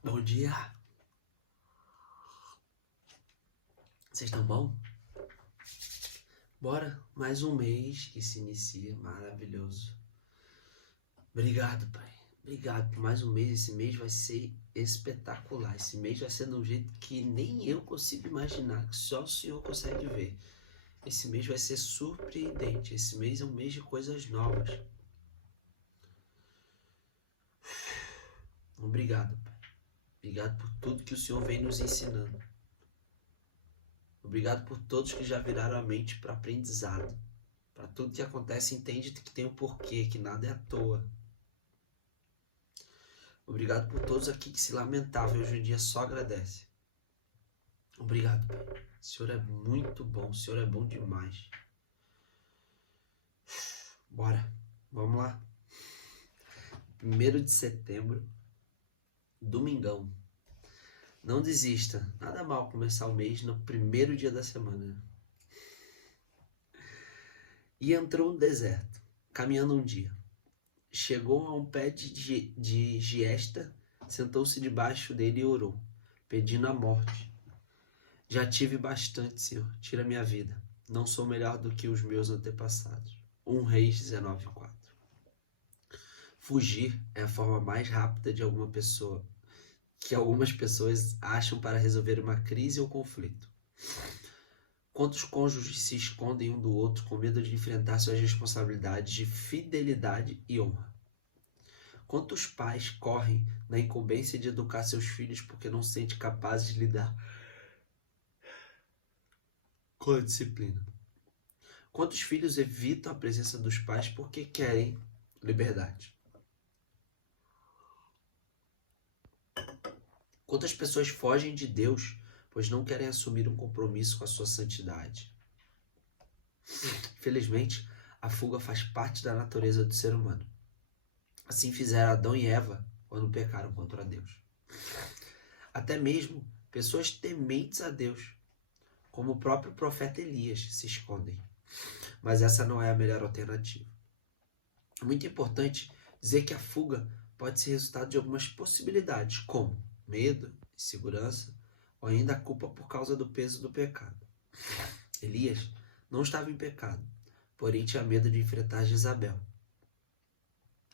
Bom dia! Vocês estão bom? Bora, mais um mês que se inicia, maravilhoso. Obrigado, Pai. Obrigado por mais um mês. Esse mês vai ser espetacular. Esse mês vai ser de um jeito que nem eu consigo imaginar, que só o Senhor consegue ver. Esse mês vai ser surpreendente. Esse mês é um mês de coisas novas. Obrigado, Pai. Obrigado por tudo que o Senhor vem nos ensinando. Obrigado por todos que já viraram a mente para aprendizado. Para tudo que acontece, entende que tem um porquê, que nada é à toa. Obrigado por todos aqui que se lamentavam e hoje em dia só agradece. Obrigado, Pai. O Senhor é muito bom, o Senhor é bom demais. Bora, vamos lá. 1º de setembro, domingão. Não desista, nada mal começar o mês no primeiro dia da semana. E entrou no deserto, caminhando um dia. Chegou a um pé de giesta, sentou-se debaixo dele e orou, pedindo a morte. Já tive bastante, Senhor, tira minha vida. Não sou melhor do que os meus antepassados. 1 Reis 19:4. Fugir é a forma mais rápida de que algumas pessoas acham para resolver uma crise ou conflito. Quantos cônjuges se escondem um do outro com medo de enfrentar suas responsabilidades de fidelidade e honra? Quantos pais correm na incumbência de educar seus filhos porque não se sentem capazes de lidar com a disciplina? Quantos filhos evitam a presença dos pais porque querem liberdade? Quantas pessoas fogem de Deus pois não querem assumir um compromisso com a sua santidade? Felizmente, a fuga faz parte da natureza do ser humano. Assim fizeram Adão e Eva quando pecaram contra Deus. Até mesmo pessoas tementes a Deus, como o próprio profeta Elias, se escondem. Mas essa não é a melhor alternativa. É muito importante dizer que a fuga pode ser resultado de algumas possibilidades, como medo, insegurança, ou ainda a culpa por causa do peso do pecado. Elias não estava em pecado, porém tinha medo de enfrentar Jezabel.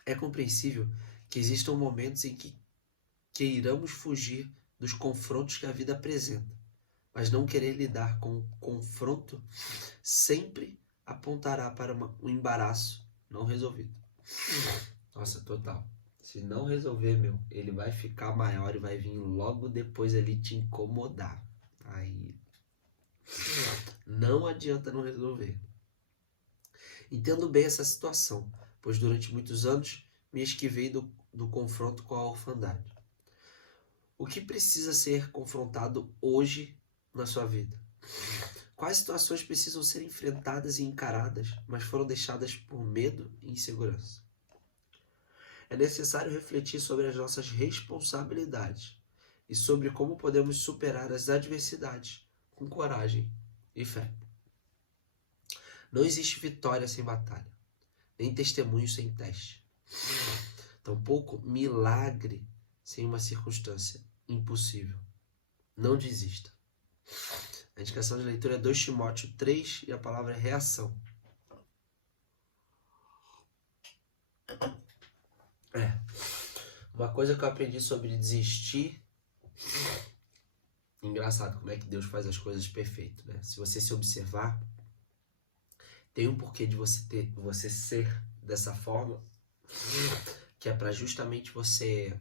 É compreensível que existam momentos em que queiramos fugir dos confrontos que a vida apresenta, mas não querer lidar com o confronto sempre apontará para um embaraço não resolvido. Nossa, total. Se não resolver, ele vai ficar maior e vai vir logo depois ali te incomodar. Aí não adianta não resolver. Entendo bem essa situação, pois durante muitos anos me esquivei do confronto com a orfandade. O que precisa ser confrontado hoje na sua vida? Quais situações precisam ser enfrentadas e encaradas, mas foram deixadas por medo e insegurança? É necessário refletir sobre as nossas responsabilidades e sobre como podemos superar as adversidades com coragem e fé. Não existe vitória sem batalha, nem testemunho sem teste. Tampouco milagre sem uma circunstância impossível. Não desista. A indicação de leitura é 2 Timóteo 3 e a palavra é reação. Uma coisa que eu aprendi sobre desistir. Engraçado como é que Deus faz as coisas perfeito, né? Se você se observar, tem um porquê de você ser dessa forma, que é para justamente você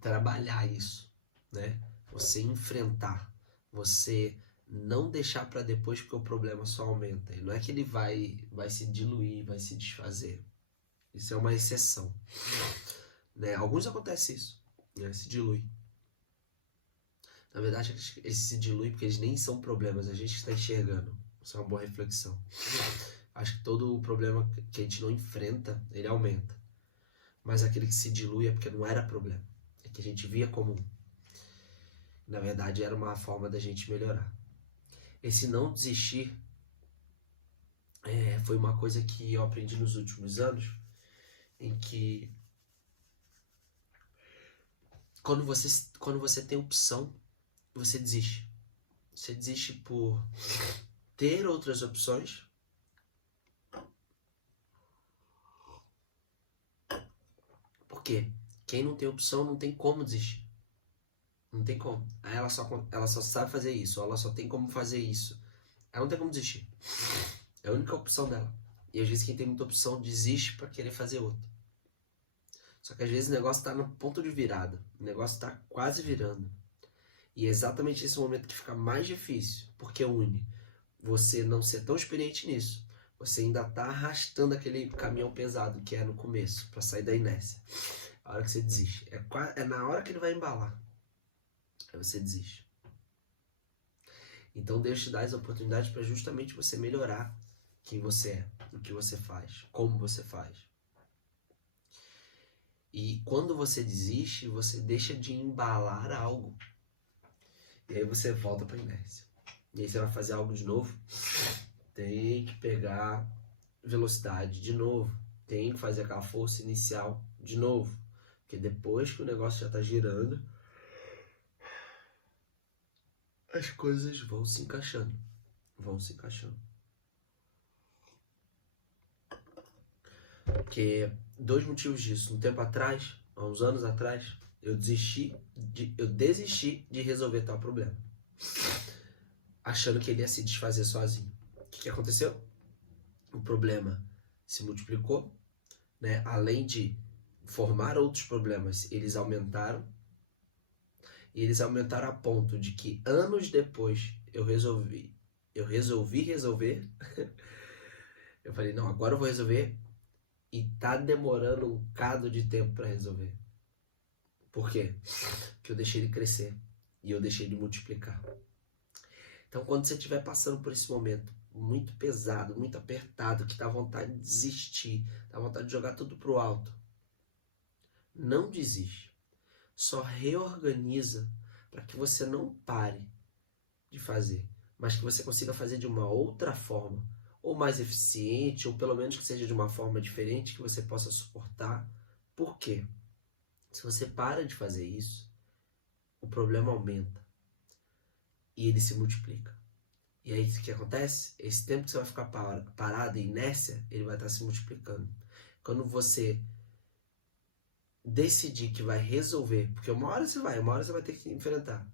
trabalhar isso, né? Você enfrentar, você não deixar para depois porque o problema só aumenta. E não é que ele vai se diluir, vai se desfazer. Isso é uma exceção, né? Alguns acontece isso, né? Se dilui. Na verdade, eles se diluem porque eles nem são problemas, a gente está enxergando. Isso é uma boa reflexão. Acho que todo o problema que a gente não enfrenta, ele aumenta. Mas aquele que se dilui é porque não era problema. É que a gente via como, na verdade, era uma forma da gente melhorar. Esse não desistir foi uma coisa que eu aprendi nos últimos anos, em que Quando você tem opção, você desiste. Você desiste por ter outras opções. Por quê? Quem não tem opção não tem como desistir. Não tem como. Aí ela só sabe fazer isso, ou ela só tem como fazer isso. Ela não tem como desistir. É a única opção dela. E às vezes quem tem muita opção desiste para querer fazer outra. Só que às vezes o negócio está no ponto de virada. O negócio está quase virando. E é exatamente esse momento que fica mais difícil. Porque une você não ser tão experiente nisso. Você ainda está arrastando aquele caminhão pesado que é no começo, para sair da inércia. A hora que você desiste. É na hora que ele vai embalar. Aí você desiste. Então Deus te dá as oportunidades para justamente você melhorar quem você é, o que você faz, como você faz. E quando você desiste, você deixa de embalar algo. E aí você volta para a inércia. E aí você vai fazer algo de novo. Tem que pegar velocidade de novo. Tem que fazer aquela força inicial de novo. Porque depois que o negócio já está girando, as coisas vão se encaixando. Vão se encaixando. Porque dois motivos disso. Um tempo atrás, há uns anos atrás, eu desisti de resolver tal problema. Achando que ele ia se desfazer sozinho. O que aconteceu? O problema se multiplicou, né? Além de formar outros problemas, eles aumentaram. E eles aumentaram a ponto de que anos depois eu resolvi resolver. Eu falei, não, agora eu vou resolver. E tá demorando um bocado de tempo para resolver. Por quê? Porque eu deixei ele crescer. E eu deixei ele multiplicar. Então, quando você estiver passando por esse momento muito pesado, muito apertado, que dá vontade de desistir, dá vontade de jogar tudo pro alto, não desiste. Só reorganiza para que você não pare de fazer, mas que você consiga fazer de uma outra forma, ou mais eficiente, ou pelo menos que seja de uma forma diferente que você possa suportar. Por quê? Se você para de fazer isso, o problema aumenta e ele se multiplica. E aí o que acontece? Esse tempo que você vai ficar parado em inércia, ele vai estar se multiplicando. Quando você decidir que vai resolver, porque uma hora você vai ter que enfrentar.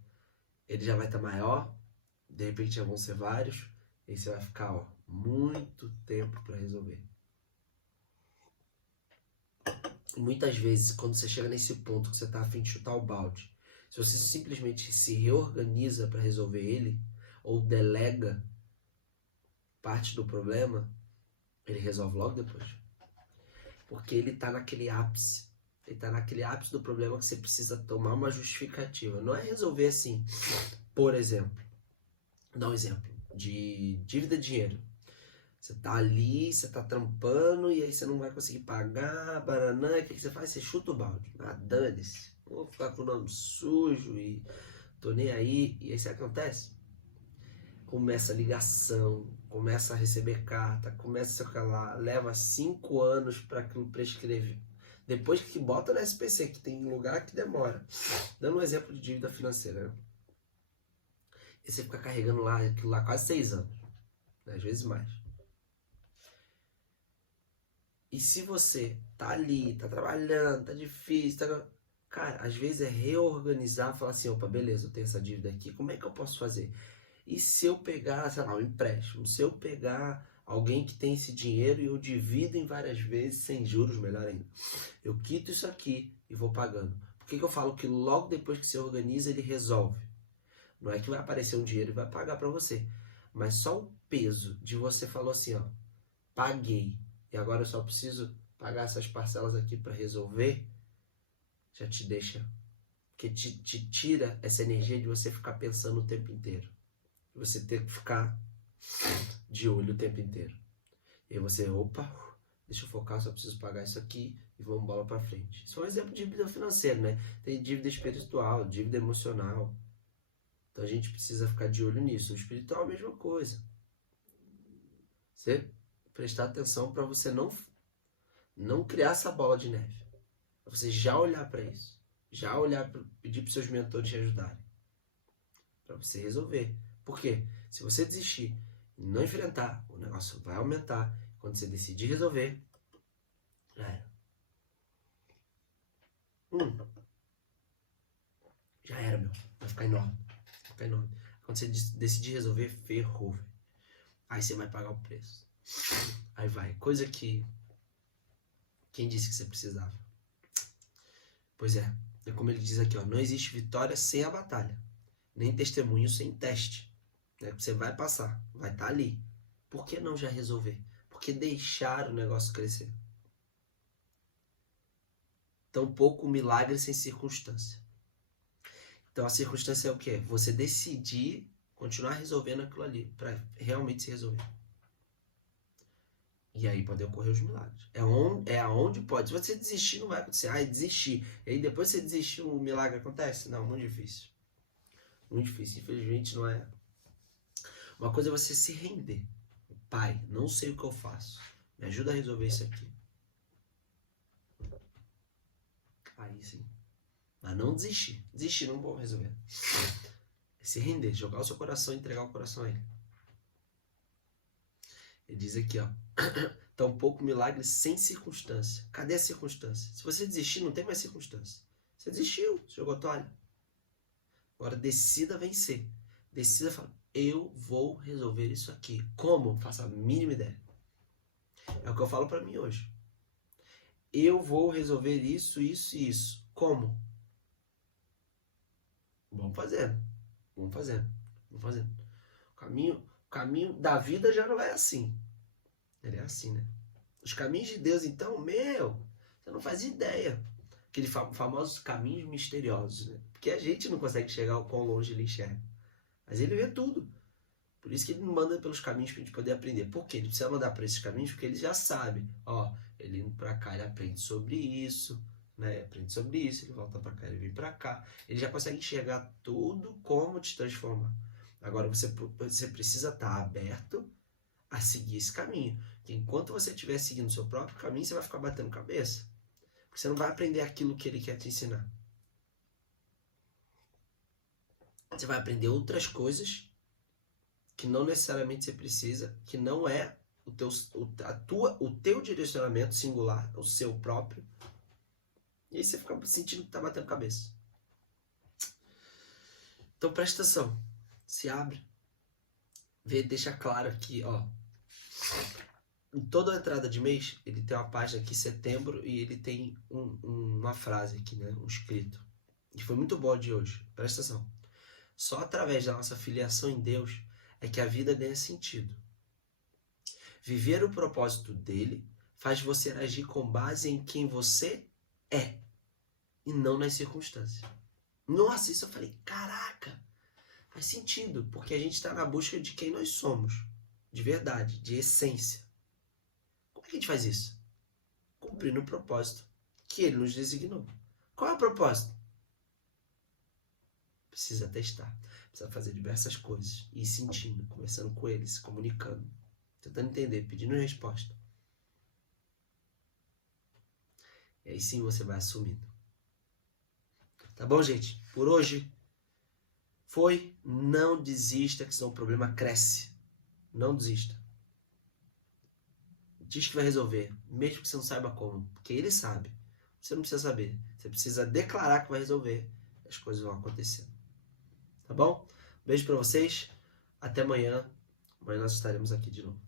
Ele já vai estar maior, de repente já vão ser vários, e você vai ficar muito tempo para resolver. E muitas vezes, quando você chega nesse ponto que você está a fim de chutar o balde, se você simplesmente se reorganiza para resolver ele, ou delega parte do problema, ele resolve logo depois. Porque ele está naquele ápice. Ele está naquele ápice do problema que você precisa tomar uma justificativa. Não é resolver assim. Por exemplo, dá um exemplo de dívida de dinheiro. Você tá ali, você tá trampando e aí você não vai conseguir pagar, baranã, o que você faz? Você chuta o balde. Ah, dane-se. Vou ficar com o nome sujo e tô nem aí. E aí isso acontece. Começa a ligação, começa a receber carta, começa a ficar lá, leva 5 anos para aquilo prescrever. Depois que bota na SPC, que tem lugar que demora. Dando um exemplo de dívida financeira, né? E você fica carregando lá aquilo lá quase 6 anos, né? Às vezes mais. E se você tá ali, tá trabalhando, tá difícil, tá... Cara, às vezes é reorganizar, falar assim, opa, beleza, eu tenho essa dívida aqui, como é que eu posso fazer? E se eu pegar, sei lá, um empréstimo, se eu pegar alguém que tem esse dinheiro e eu divido em várias vezes, sem juros, melhor ainda. Eu quito isso aqui e vou pagando. Por que eu falo que logo depois que você organiza, ele resolve? Não é que vai aparecer um dinheiro e vai pagar para você. Mas só o peso de você falou assim, ó, paguei. E agora eu só preciso pagar essas parcelas aqui para resolver, já te deixa, que te tira essa energia de você ficar pensando o tempo inteiro. Você ter que ficar de olho o tempo inteiro. E aí você, opa, deixa eu focar, só preciso pagar isso aqui e vamos bola para frente. Isso é um exemplo de dívida financeira, né? Tem dívida espiritual, dívida emocional. Então a gente precisa ficar de olho nisso. O espiritual é a mesma coisa. Você prestar atenção para você não criar essa bola de neve. Pra você já olhar para isso. Já olhar, pedir para seus mentores te ajudarem. Para você resolver. Por quê? Se você desistir e não enfrentar, o negócio vai aumentar. Quando você decidir resolver, já era. Já era, meu. Vai ficar enorme. Vai ficar enorme. Quando você decidir resolver, ferrou, velho. Aí você vai pagar o preço. Aí vai. Coisa que... Quem disse que você precisava? Pois é. É como ele diz aqui, ó. Não existe vitória sem a batalha. Nem testemunho sem teste. Né? Você vai passar. Vai estar ali. Por que não já resolver? Por que deixar o negócio crescer? Tampouco milagre sem circunstância. Então a circunstância é o quê? Você decidir continuar resolvendo aquilo ali para realmente se resolver. E aí podem ocorrer os milagres. É aonde pode. Se você desistir, não vai acontecer. Ah, desistir. E aí depois que você desistir, o milagre acontece? Não, muito difícil. Muito difícil. Infelizmente não é. Uma coisa é você se render. Pai, não sei o que eu faço. Me ajuda a resolver isso aqui. Aí sim. Mas não desistir. Desistir não vou resolver. É se render, jogar o seu coração e entregar o coração a ele. Ele diz aqui, ó. Tampouco milagre sem circunstância. Cadê a circunstância? Se você desistir, não tem mais circunstância. Você desistiu, você jogou toalha. Agora decida vencer. Decida falar, eu vou resolver isso aqui. Como? Faça a mínima ideia. É o que eu falo pra mim hoje. Eu vou resolver isso, isso e isso. Como? Vamos fazendo. Vamos fazendo. Vamos fazendo. O caminho da vida já não é assim. Ele é assim, né? Os caminhos de Deus, então, você não faz ideia. Aqueles famosos caminhos misteriosos, né? Porque a gente não consegue chegar ao quão longe ele enxerga. Mas ele vê tudo. Por isso que ele manda pelos caminhos para a gente poder aprender. Por quê? Ele precisa mandar por esses caminhos porque ele já sabe. Ó, ele indo para cá, ele aprende sobre isso, né? Aprende sobre isso, ele volta para cá, ele vem para cá. Ele já consegue enxergar tudo como te transformar. Agora você precisa estar aberto a seguir esse caminho. Porque enquanto você estiver seguindo o seu próprio caminho, você vai ficar batendo cabeça. Porque você não vai aprender aquilo que ele quer te ensinar. Você vai aprender outras coisas que não necessariamente você precisa, que não é o teu direcionamento singular, o seu próprio. E aí você fica sentindo que tá batendo cabeça. Então presta atenção. Se abre. Vê, deixa claro aqui, ó. Em toda a entrada de mês, ele tem uma página aqui, setembro, e ele tem uma frase aqui, né? Um escrito. Que foi muito bom de hoje. Presta atenção. Só através da nossa filiação em Deus é que a vida ganha sentido. Viver o propósito dele faz você agir com base em quem você é e não nas circunstâncias. Nossa, isso eu falei, caraca, faz sentido, porque a gente está na busca de quem nós somos, de verdade, de essência. Como é que a gente faz isso? Cumprindo o propósito que ele nos designou. Qual é o propósito? Precisa testar, precisa fazer diversas coisas, ir sentindo, conversando com ele, se comunicando, tentando entender, pedindo resposta. E aí sim você vai assumindo. Tá bom, gente? Por hoje foi. Não desista, que senão o problema cresce. Não desista. Diz que vai resolver, mesmo que você não saiba como, porque ele sabe. Você não precisa saber. Você precisa declarar que vai resolver. As coisas vão acontecendo. Tá bom? Beijo pra vocês. Até amanhã. Amanhã nós estaremos aqui de novo.